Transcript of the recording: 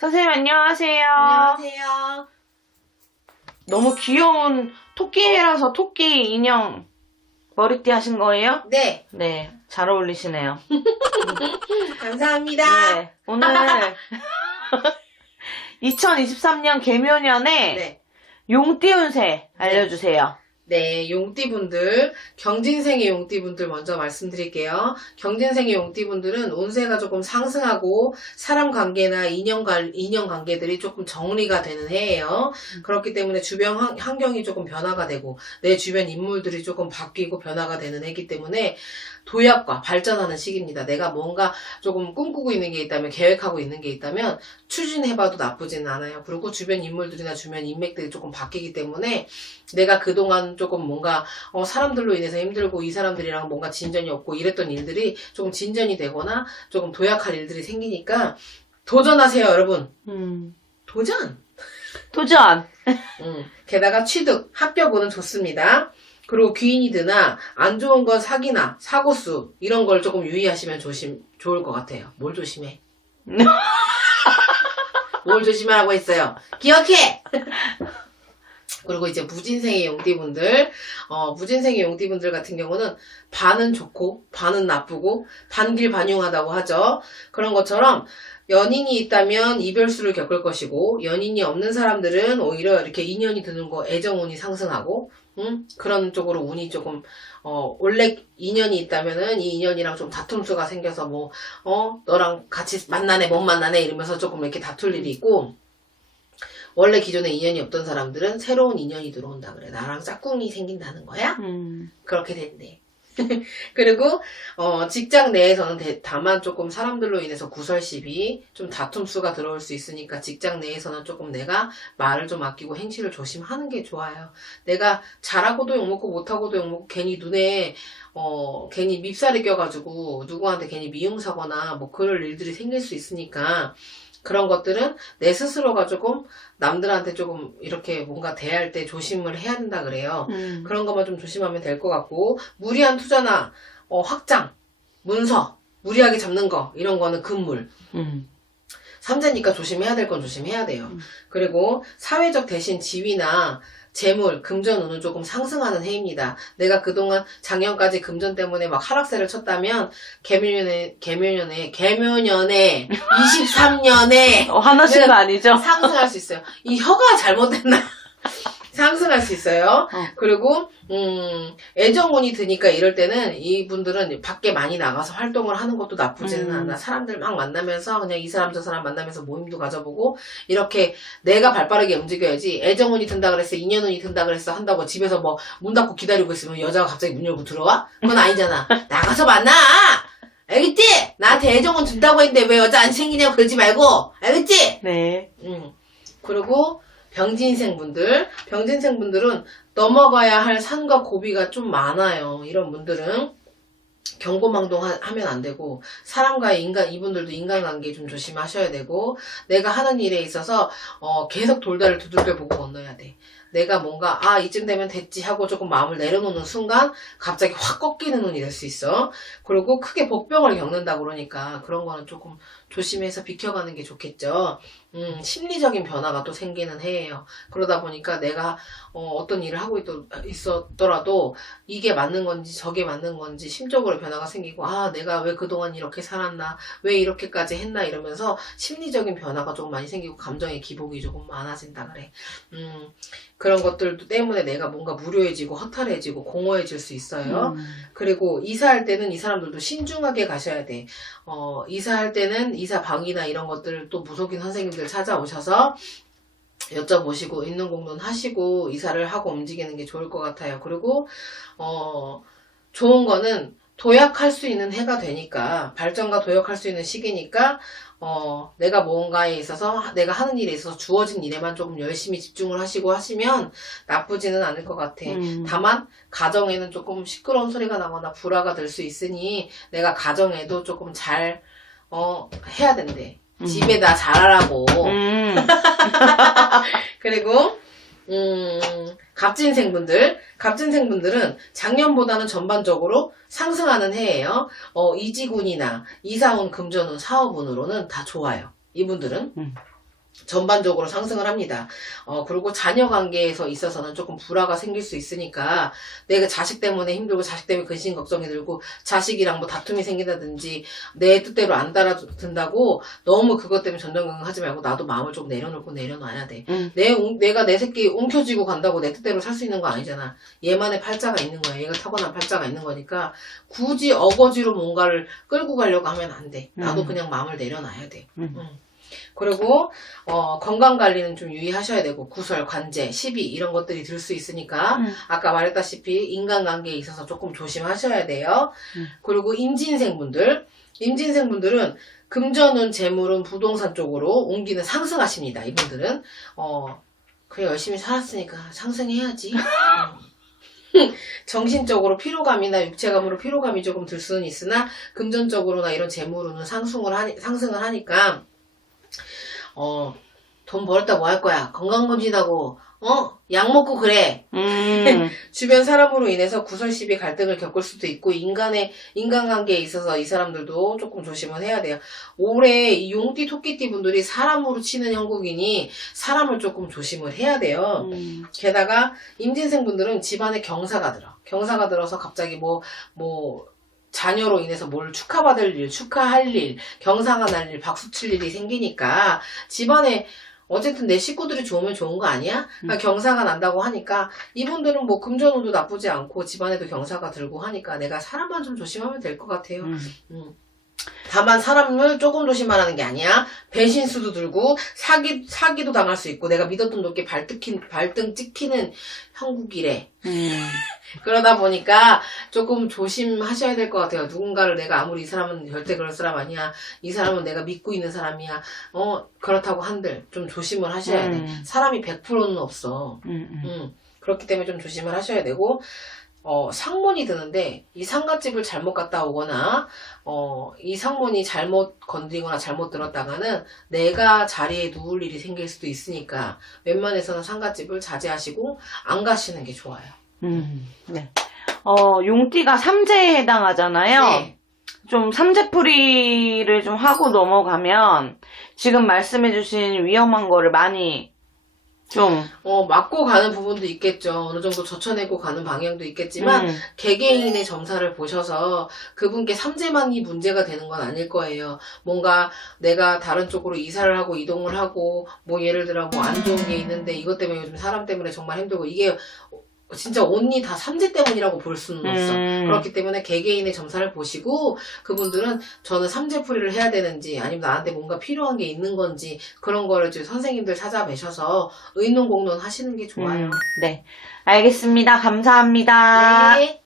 선생님 안녕하세요. 안녕하세요. 너무 귀여운 토끼라서 토끼 인형 머리띠 하신 거예요? 네, 네, 잘 어울리시네요. 감사합니다. 네, 오늘 2023년 개묘년에 네. 용띠 운세 알려주세요. 네, 용띠분들, 경진생의 용띠분들 먼저 말씀드릴게요. 경진생의 용띠분들은 운세가 조금 상승하고 사람 관계나 인연, 관, 인연 관계들이 조금 정리가 되는 해예요. 그렇기 때문에 주변 환, 환경이 조금 변화가 되고 내 주변 인물들이 조금 바뀌고 변화가 되는 해이기 때문에 도약과 발전하는 시기입니다. 내가 뭔가 조금 꿈꾸고 있는 게 있다면 계획하고 있는 게 있다면 추진해봐도 나쁘지는 않아요. 그리고 주변 인물들이나 주변 인맥들이 조금 바뀌기 때문에 내가 그동안 조금 뭔가 어, 사람들로 인해서 힘들고 이 사람들이랑 뭔가 진전이 없고 이랬던 일들이 조금 진전이 되거나 조금 도약할 일들이 생기니까 도전하세요, 여러분. 음, 도전. 도전! 음, 게다가 취득, 합격운은 좋습니다. 그리고 귀인이 드나 안 좋은 건 사기나 사고수 이런 걸 조금 유의하시면 조심 좋을 것 같아요. 뭘 조심해? 뭘 조심하라고 했어요. 기억해. 그리고 이제 무진생의 용띠분들, 어, 무진생의 용띠분들 같은 경우는 반은 좋고 반은 나쁘고 반길 반용하다고 하죠. 그런 것처럼 연인이 있다면 이별수를 겪을 것이고 연인이 없는 사람들은 오히려 이렇게 인연이 드는 거 애정운이 상승하고 음? 그런 쪽으로 운이 조금 어, 원래 인연이 있다면은 이 인연이랑 좀 다툼수가 생겨서 뭐 어, 너랑 같이 만나네 못 만나네 이러면서 조금 이렇게 다툴 일이 있고 원래 기존에 인연이 없던 사람들은 새로운 인연이 들어온다 그래 나랑 짝꿍이 생긴다는 거야 음, 그렇게 된대. 그리고 어, 직장 내에서는 대- 다만 조금 사람들로 인해서 구설 시비 좀 다툼 수가 들어올 수 있으니까 직장 내에서는 조금 내가 말을 좀 아끼고 행실을 조심하는 게 좋아요. 내가 잘하고도 욕먹고 못하고도 욕먹고 괜히 눈에 어, 괜히 밉살이 껴가지고 누구한테 괜히 미움 사거나 뭐 그럴 일들이 생길 수 있으니까 그런 것들은 내 스스로가 조금 남들한테 조금 이렇게 뭔가 대할 때 조심을 해야 된다 그래요. 음. 그런 것만 좀 조심하면 될 것 같고 무리한 투자나 어, 확장, 문서, 무리하게 잡는 거 이런 거는 금물. 음. 삼재니까 조심해야 될 건 조심해야 돼요. 음. 그리고 사회적 대신 지위나 재물, 금전운은 조금 상승하는 해입니다. 내가 그동안 작년까지 금전 때문에 막 하락세를 쳤다면 개묘년에 개묘년에 개묘년에 23년에 어, 거 아니죠? 상승할 수 있어요. 이 혀가 잘못됐나? 상승할 수 있어요. 어. 그리고 음, 애정운이 드니까 이럴 때는 이분들은 밖에 많이 나가서 활동을 하는 것도 나쁘지는 음. 않아. 사람들 막 만나면서 그냥 이 사람 저 사람 만나면서 모임도 가져보고 이렇게 내가 발빠르게 움직여야지. 애정운이 든다 그랬어, 인연운이 든다 그랬어 한다고 집에서 뭐 문 닫고 기다리고 있으면 여자가 갑자기 문 열고 들어와? 그건 아니잖아. 나가서 만나. 알겠지? 나한테 애정운 든다고 했는데 왜 여자 안 생기냐고 그러지 말고 알겠지? 네. 음. 그리고 병진생 분들, 병진생 분들은 넘어가야 할 산과 고비가 좀 많아요. 이런 분들은 경고망동 하- 하면 안 되고 사람과의 인간 이분들도 인간관계 좀 조심하셔야 되고 내가 하는 일에 있어서 어, 계속 돌다를 두들겨 보고 건너야 돼. 내가 뭔가 아 이쯤 되면 됐지 하고 조금 마음을 내려놓는 순간 갑자기 확 꺾이는 운이 될 수 있어. 그리고 크게 복병을 겪는다 그러니까 그런 거는 조금 조심해서 비켜가는 게 좋겠죠. 음, 심리적인 변화가 또 생기는 해예요. 그러다 보니까 내가 어, 떤 일을 하고 있, 있었더라도 이게 맞는 건지 저게 맞는 건지 심적으로 변화가 생기고 아 내가 왜 그동안 이렇게 살았나 왜 이렇게까지 했나 이러면서 심리적인 변화가 조금 많이 생기고 감정의 기복이 조금 많아진다 그래. 음, 그런 것들도 때문에 내가 뭔가 무료해지고 허탈해지고 공허해질 수 있어요. 음. 그리고 이사할 때는 이 사람들도 신중하게 가셔야 돼. 어, 이사할 때는 이사 방이나 이런 것들을 또 무속인 선생님들 찾아오셔서 여쭤보시고 있는 공론 하시고 이사를 하고 움직이는 게 좋을 것 같아요. 그리고 어, 좋은 거는 도약할 수 있는 해가 되니까 발전과 도약할 수 있는 시기니까 어, 내가 뭔가에 있어서 내가 하는 일에 있어서 주어진 일에만 조금 열심히 집중을 하시고 하시면 나쁘지는 않을 것 같아. 음. 다만 가정에는 조금 시끄러운 소리가 나거나 불화가 될 수 있으니 내가 가정에도 조금 잘 어, 해야 된대. 음. 집에 다 잘하라고. 음. 그리고 음, 갑진생분들, 갑진생분들은 작년보다는 전반적으로 상승하는 해예요. 어, 이지군이나 이사운, 금전운, 사업운으로는 다 좋아요. 이분들은. 음. 전반적으로 상승을 합니다. 어, 그리고 자녀 관계에서 있어서는 조금 불화가 생길 수 있으니까 내가 자식 때문에 힘들고 자식 때문에 근심 걱정이 들고 자식이랑 뭐 다툼이 생긴다든지 내 뜻대로 안 따라든다고 너무 그것 때문에 전전긍긍하지 말고 나도 마음을 좀 내려놓고 내려놔야 돼. 음. 내, 웅- 내가 내 새끼 움켜쥐고 간다고 내 뜻대로 살 수 있는 거 아니잖아. 얘만의 팔자가 있는 거야. 얘가 타고난 팔자가 있는 거니까 굳이 어거지로 뭔가를 끌고 가려고 하면 안 돼. 나도 음. 그냥 마음을 내려놔야 돼. 음. 음. 그리고 어, 건강 관리는 좀 유의하셔야 되고 구설, 관제, 시비 이런 것들이 들 수 있으니까 음. 아까 말했다시피 인간관계에 있어서 조금 조심하셔야 돼요. 음. 그리고 임진생분들, 임진생분들은 금전운, 재물운, 부동산 쪽으로 옮기는 상승하십니다. 이분들은 어 그래 열심히 살았으니까 상승해야지. 음. 정신적으로 피로감이나 육체감으로 피로감이 조금 들 수는 있으나 금전적으로나 이런 재물운은 상승을 하니, 상승을 하니까 어 돈 벌었다 뭐할 거야 건강검진하고 어 약 먹고 그래 음. 주변 사람으로 인해서 구설 시비 갈등을 겪을 수도 있고 인간의 인간관계에 있어서 이 사람들도 조금 조심을 해야 돼요. 올해 이 용띠 토끼띠 분들이 사람으로 치는 형국이니 사람을 조금 조심을 해야 돼요. 음. 게다가 임진생 분들은 집안에 경사가 들어. 경사가 들어서 갑자기 뭐 뭐 자녀로 인해서 뭘 축하받을 일, 축하할 일, 경사가 날 일, 박수 칠 일이 생기니까 집안에 어쨌든 내 식구들이 좋으면 좋은 거 아니야? 그러니까 경사가 난다고 하니까 이분들은 뭐 금전운도 나쁘지 않고 집안에도 경사가 들고 하니까 내가 사람만 좀 조심하면 될 것 같아요. 음. 음. 다만 사람을 조금 조심하라는 게 아니야. 배신수도 들고 사기 사기도 당할 수 있고 내가 믿었던 높게 발등킨 발등 찍히는 형국이래. 음. 그러다 보니까 조금 조심하셔야 될 것 같아요. 누군가를 내가 아무리 이 사람은 절대 그럴 사람 아니야. 이 사람은 내가 믿고 있는 사람이야. 어 그렇다고 한들 좀 조심을 하셔야 돼. 음. 사람이 100%는 없어. 음. 음. 음, 그렇기 때문에 좀 조심을 하셔야 되고, 어, 상문이 드는데, 이 상갓집을 잘못 갔다 오거나, 어, 이 상문이 잘못 건드리거나 잘못 들었다가는 내가 자리에 누울 일이 생길 수도 있으니까, 웬만해서는 상갓집을 자제하시고, 안 가시는 게 좋아요. 음. 네. 어, 용띠가 삼재에 해당하잖아요. 네. 좀 삼재풀이를 좀 하고 넘어가면 지금 말씀해주신 위험한 거를 많이 좀 어, 맞고 가는 부분도 있겠죠. 어느 정도 젖혀내고 가는 방향도 있겠지만, 음, 개개인의 점사를 보셔서 그분께 삼재만이 문제가 되는 건 아닐 거예요. 뭔가 내가 다른 쪽으로 이사를 하고 이동을 하고 뭐 예를 들어 뭐 안 좋은 게 있는데 이것 때문에 요즘 사람 때문에 정말 힘들고 이게 진짜 온니 다 삼재 때문이라고 볼 수는 없어. 음. 그렇기 때문에 개개인의 점사를 보시고 그분들은 저는 삼재풀이를 해야 되는지 아니면 나한테 뭔가 필요한 게 있는 건지 그런 거를 좀 선생님들 찾아뵈셔서 의논 공론 하시는 게 좋아요. 음, 네. 알겠습니다. 감사합니다. 네.